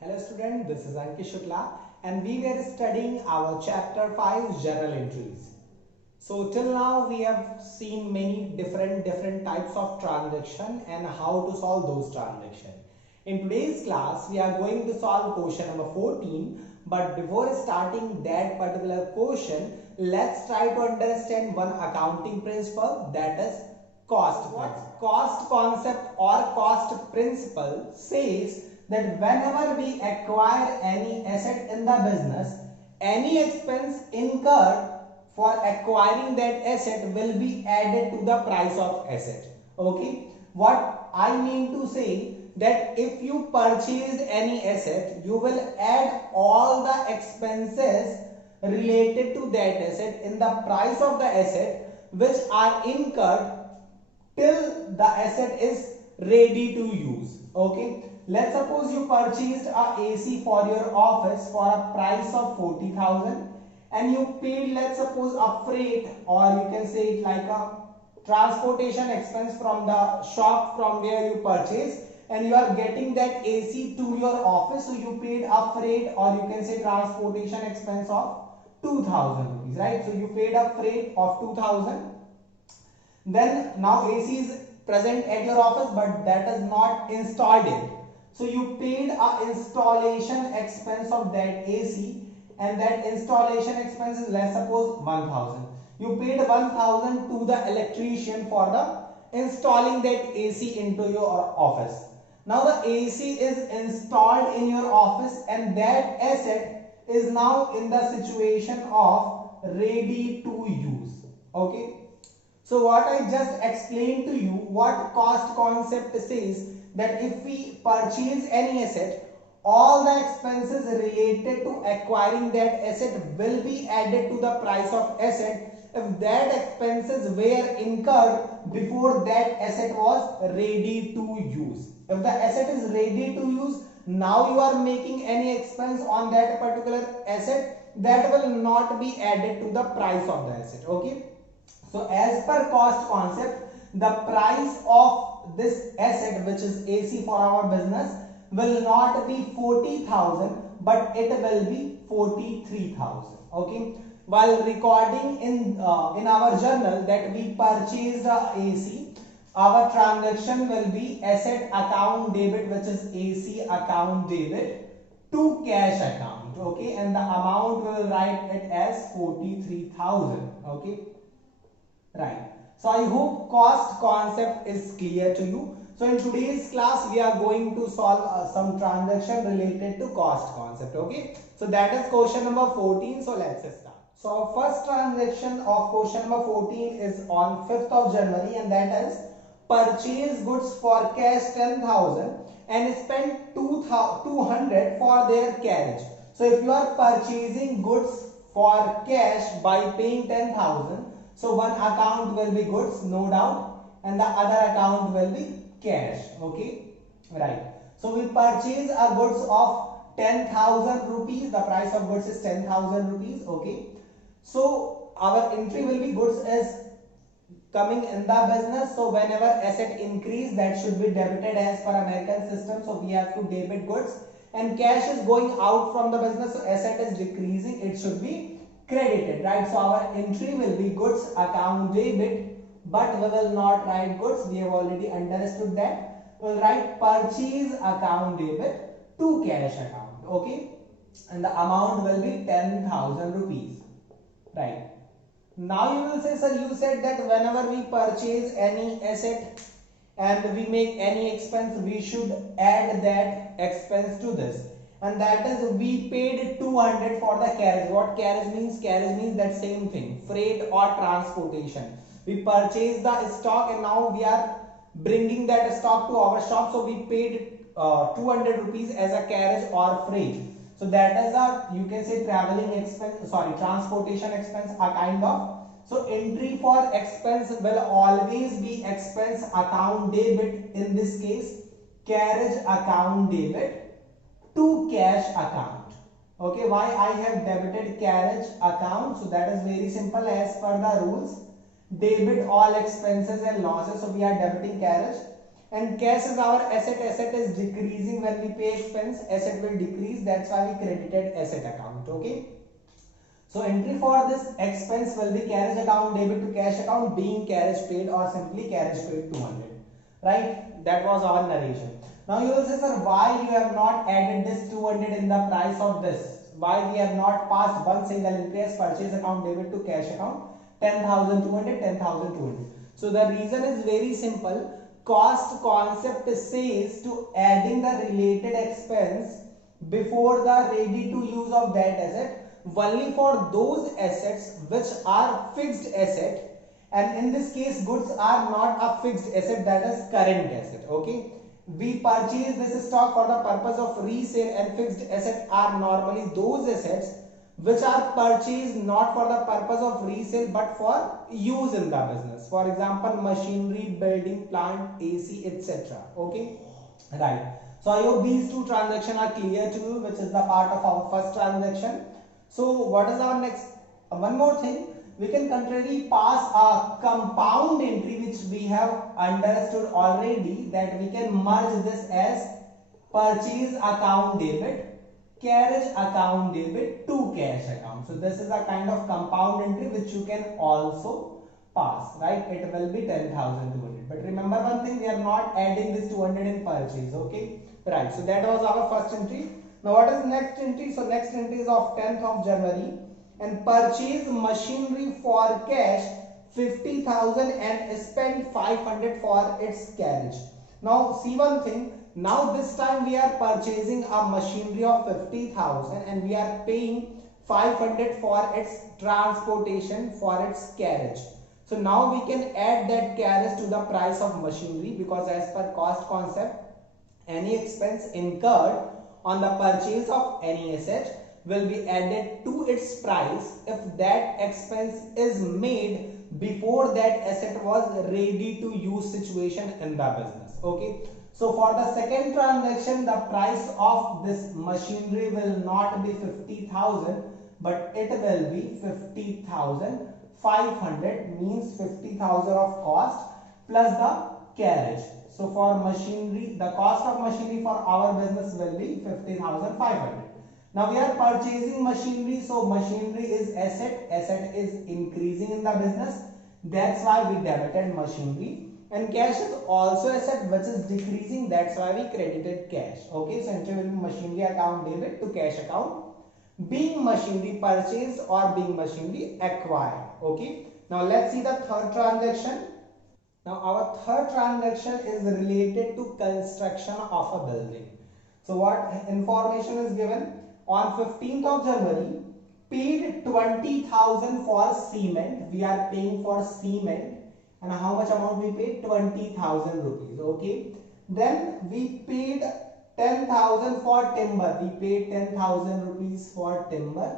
Hello student, this is Ankit Shukla and we were studying our chapter 5 journal entries. So till now we have seen many different types of transaction and how to solve those transactions. In today's class we are going to solve question number 14, but before starting that particular question, let's try to understand one accounting principle, that is cost. What cost concept or cost principle says that whenever we acquire any asset in the business, any expense incurred for acquiring that asset will be added to the price of asset. Okay, what I mean to say that if you purchased any asset, you will add all the expenses related to that asset in the price of the asset which are incurred till the asset is ready to use. Okay, let's suppose you purchased a AC for your office for a price of 40,000 and you paid, let's suppose, a freight, or you can say it like a transportation expense from the shop from where you purchase, and you are getting that AC to your office, so you paid a freight, or you can say transportation expense of 2,000 rupees, right? So you paid a freight of 2,000. Then now AC is present at your office, but that is not installed yet. So you paid a installation expense of that AC, and that installation expense is, let's suppose, 1,000. You paid 1,000 to the electrician for the installing that AC into your office. Now the AC is installed in your office and that asset is now in the situation of ready to use. Okay. So what I just explained to you, what cost concept says, that if we purchase any asset, all the expenses related to acquiring that asset will be added to the price of asset if that expenses were incurred before that asset was ready to use. If the asset is ready to use, now you are making any expense on that particular asset, that will not be added to the price of the asset. Okay. So as per cost concept, the price of this asset, which is AC for our business, will not be 40,000, but it will be 43,000. Okay. While recording in our journal that we purchased AC, our transaction will be asset account debit, which is AC account debit, to cash account. Okay, and the amount we will write it as 43,000. Okay. Right. So I hope cost concept is clear to you. So in today's class we are going to solve some transaction related to cost concept. Okay. So that is question number 14. So let's start. So our first transaction of question number 14 is on 5th of January, and that is purchase goods for cash 10,000 and spend 200 for their carriage. So if you are purchasing goods for cash by paying 10,000, so one account will be goods, no doubt, and the other account will be cash. Okay, right. So we purchase a goods of 10,000 rupees. The price of goods is 10,000 rupees. Okay. So our entry will be goods is coming in the business. So whenever asset increase, that should be debited as per American system. So we have to debit goods, and cash is going out from the business. So asset is decreasing. It should be credited, right? So our entry will be goods account debit, but we will not write goods. We have already understood that. We will write purchase account debit to cash account. Okay, and the amount will be 10,000 rupees. Right. Now you will say, sir, you said that whenever we purchase any asset and we make any expense, we should add that expense to this. And that is, we paid 200 for the carriage. What carriage means? Carriage means that same thing, freight or transportation. We purchased the stock and now we are bringing that stock to our shop. So we paid 200 rupees as a carriage or freight. So that is a, you can say, traveling expense, sorry, transportation expense, a kind of. So entry for expense will always be expense account debit, in this case carriage account debit to cash account. Okay, why I have debited carriage account? So that is very simple. As per the rules, debit all expenses and losses. So we are debiting carriage, and cash is our asset. Asset is decreasing when we pay expense, asset will decrease, that's why we credited asset account. Okay, so entry for this expense will be carriage account debit to cash account, being carriage paid or simply carriage paid 200, right? That was our narration. Now you will say, sir, why you have not added this 200 in the price of this? Why we have not passed one single entry as purchase account debit to cash account, 10,200, 10,200. So the reason is very simple. Cost concept says to adding the related expense before the ready to use of that asset only for those assets which are fixed asset, and in this case goods are not a fixed asset, that is current asset. Okay, we purchase this stock for the purpose of resale, and fixed asset are normally those assets which are purchased not for the purpose of resale but for use in the business. For example, machinery, building, plant, AC, etc. Okay, right. So I hope these two transactions are clear to you, which is the part of our first transaction. So what is our next? One more thing, we can contrary pass a compound entry which we have understood already, that we can merge this as purchase account debit, carriage account debit to cash account. So this is a kind of compound entry which you can also pass, right? It will be 10,200. But remember one thing, we are not adding this 200 in purchase. Okay, right. So that was our first entry. Now what is next entry? So next entry is of 10th of January, and purchase machinery for cash 50,000 and spend 500 for its carriage. Now see one thing, now this time we are purchasing a machinery of 50,000 and we are paying 500 for its transportation, for its carriage. So now we can add that carriage to the price of machinery, because as per cost concept, any expense incurred on the purchase of any asset will be added to its price if that expense is made before that asset was ready to use situation in the business. Okay, so for the second transaction, the price of this machinery will not be 50,000 but it will be 50,500, means 50,000 of cost plus the carriage. So for machinery, the cost of machinery for our business will be 50,500. Now we are purchasing machinery, so machinery is asset, asset is increasing in the business, that's why we debited machinery, and cash is also asset which is decreasing, that's why we credited cash. Okay, so entry will be machinery account debit to cash account, being machinery purchased or being machinery acquired. Okay, now let's see the third transaction. Now our third transaction is related to construction of a building. So what information is given? On 15th of January, paid 20,000 for cement. We are paying for cement, and how much amount we paid? 20,000 rupees. Okay. Then we paid 10,000 for timber. We paid 10,000 rupees for timber.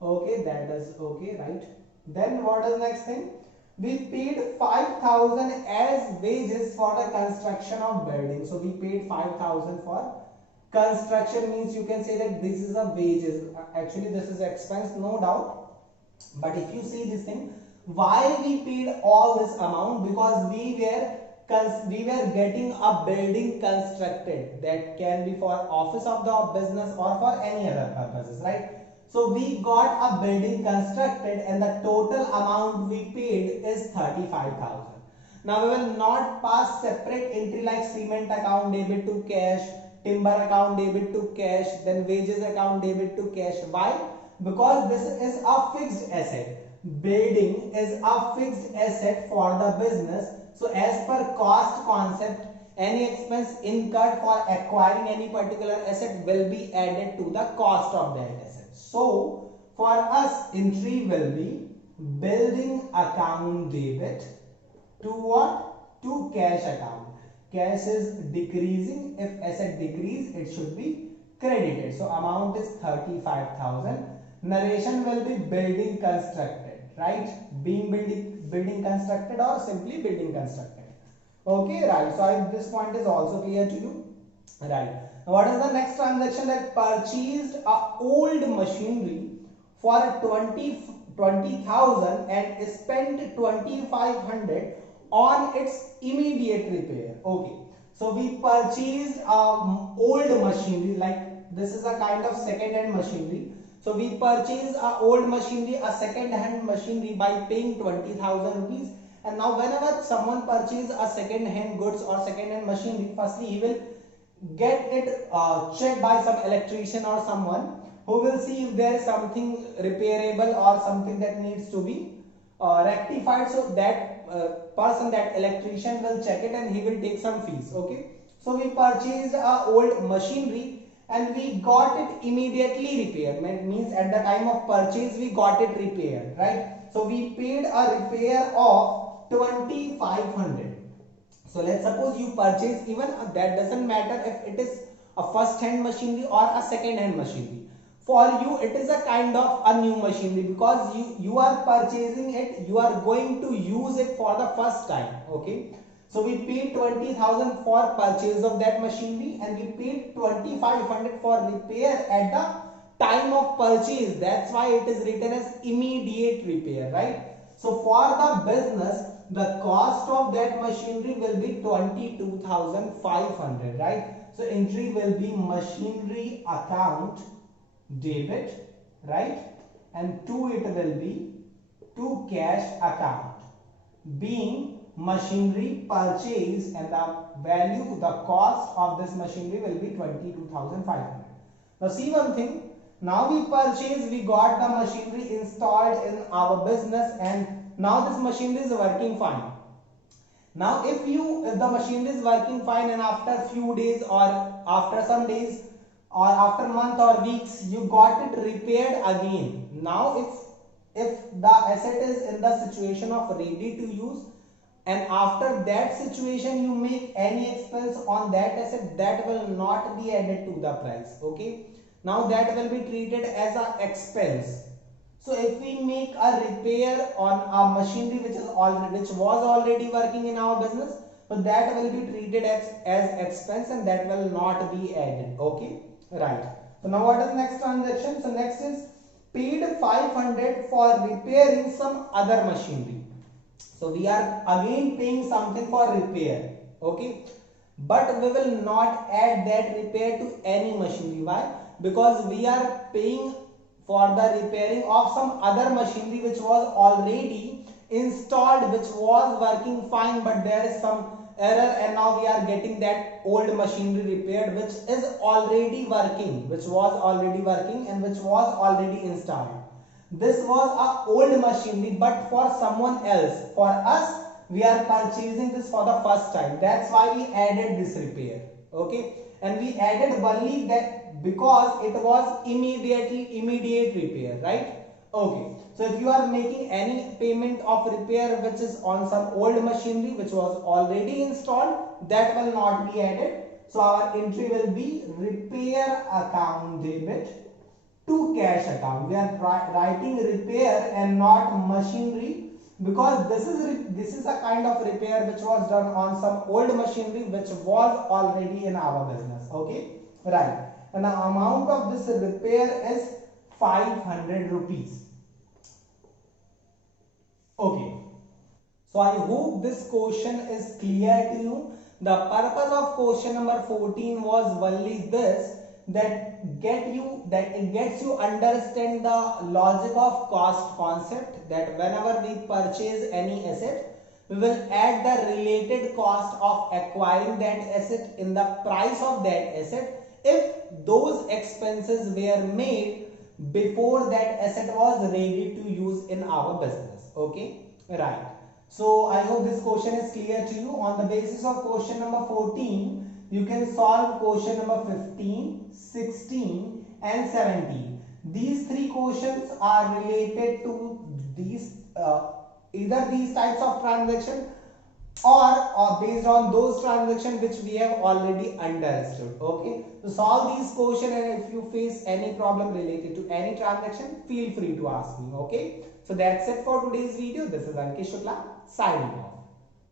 Okay, that is okay, right? Then what is next thing? We paid 5,000 as wages for the construction of building. So we paid 5,000 for construction, means you can say that this is a wages. Actually this is expense, no doubt. But if you see this thing, why we paid all this amount? Because we were getting a building constructed, that can be for office of the business or for any other purposes, right? So we got a building constructed and the total amount we paid is 35,000. Now we will not pass separate entry like cement account debit to cash, timber account debit to cash, then wages account debit to cash. Why? Because this is a fixed asset. Building is a fixed asset for the business. So as per cost concept, any expense incurred for acquiring any particular asset will be added to the cost of that asset. So for us, entry will be building account debit to what? To cash account. Cash is decreasing. If asset decrease, it should be credited. So amount is 35,000. Narration will be building constructed, right? Being building constructed or simply building constructed. Okay, right. So this point is also clear to you, right? Now what is the next transaction? That purchased a old machinery for 20,000 and spent 2,500 on its immediate repair. Okay, So we purchased old machinery, like this is a kind of second-hand machinery. So we purchased a old machinery, a second-hand machinery by paying 20,000 rupees. And now whenever someone purchases a second-hand goods or second-hand machinery, firstly he will get it checked by some electrician or someone who will see if there is something repairable or something that needs to be rectified. So that person, that electrician will check it and he will take some fees. Okay, so we purchased a old machinery and we got it immediately repaired. Means at the time of purchase we got it repaired, right? So we paid a repair of 2,500. So let's suppose you purchase, even that doesn't matter if it is a first hand machinery or a second hand machinery. For you it is a kind of a new machinery, because you are purchasing it, you are going to use it for the first time. Okay, so we paid 20,000 for purchase of that machinery and we paid 2,500 for repair at the time of purchase. That's why it is written as immediate repair, right? So for the business, the cost of that machinery will be 22,500, right? So entry will be machinery account debit, right? And to it will be to cash account, being machinery purchase, and the value, the cost of this machinery will be 22,500. Now see one thing, now we purchase, we got the machinery installed in our business and now this machinery is working fine. Now if the machinery is working fine and after few days or after some days or after month or weeks you got it repaired again. Now if the asset is in the situation of ready to use and after that situation you make any expense on that asset, that will not be added to the price. Okay, now that will be treated as an expense. So if we make a repair on a machinery which was already working in our business, so that will be treated as expense and that will not be added. Okay, right. So now what is the next transaction? So next is paid 500 for repairing some other machinery. So we are again paying something for repair. Okay, but we will not add that repair to any machinery. Why? Because we are paying for the repairing of some other machinery which was already installed, which was working fine, but there is some error and now we are getting that old machinery repaired which is already working, which was already working and which was already installed. This was a old machinery but for someone else. For us, we are purchasing this for the first time. That's why we added this repair. Okay, and we added only that because it was immediate repair, right? Okay, so if you are making any payment of repair which is on some old machinery which was already installed, that will not be added. So our entry will be repair account debit to cash account. We are writing repair and not machinery because this is a kind of repair which was done on some old machinery which was already in our business. Okay, right. And the amount of this repair is 500 rupees. Okay, so I hope this question is clear to you. The purpose of question number 14 was only this, that it gets you understand the logic of cost concept, that whenever we purchase any asset, we will add the related cost of acquiring that asset in the price of that asset if those expenses were made before that asset was ready to use in our business. Okay, right. So I hope this question is clear to you. On the basis of question number 14, you can solve question number 15, 16 and 17. These three questions are related to these either these types of transaction or based on those transactions which we have already understood. Okay, so solve these questions, and if you face any problem related to any transaction, feel free to ask me. Okay, so that's it for today's video. This is Ankit Shukla signing off.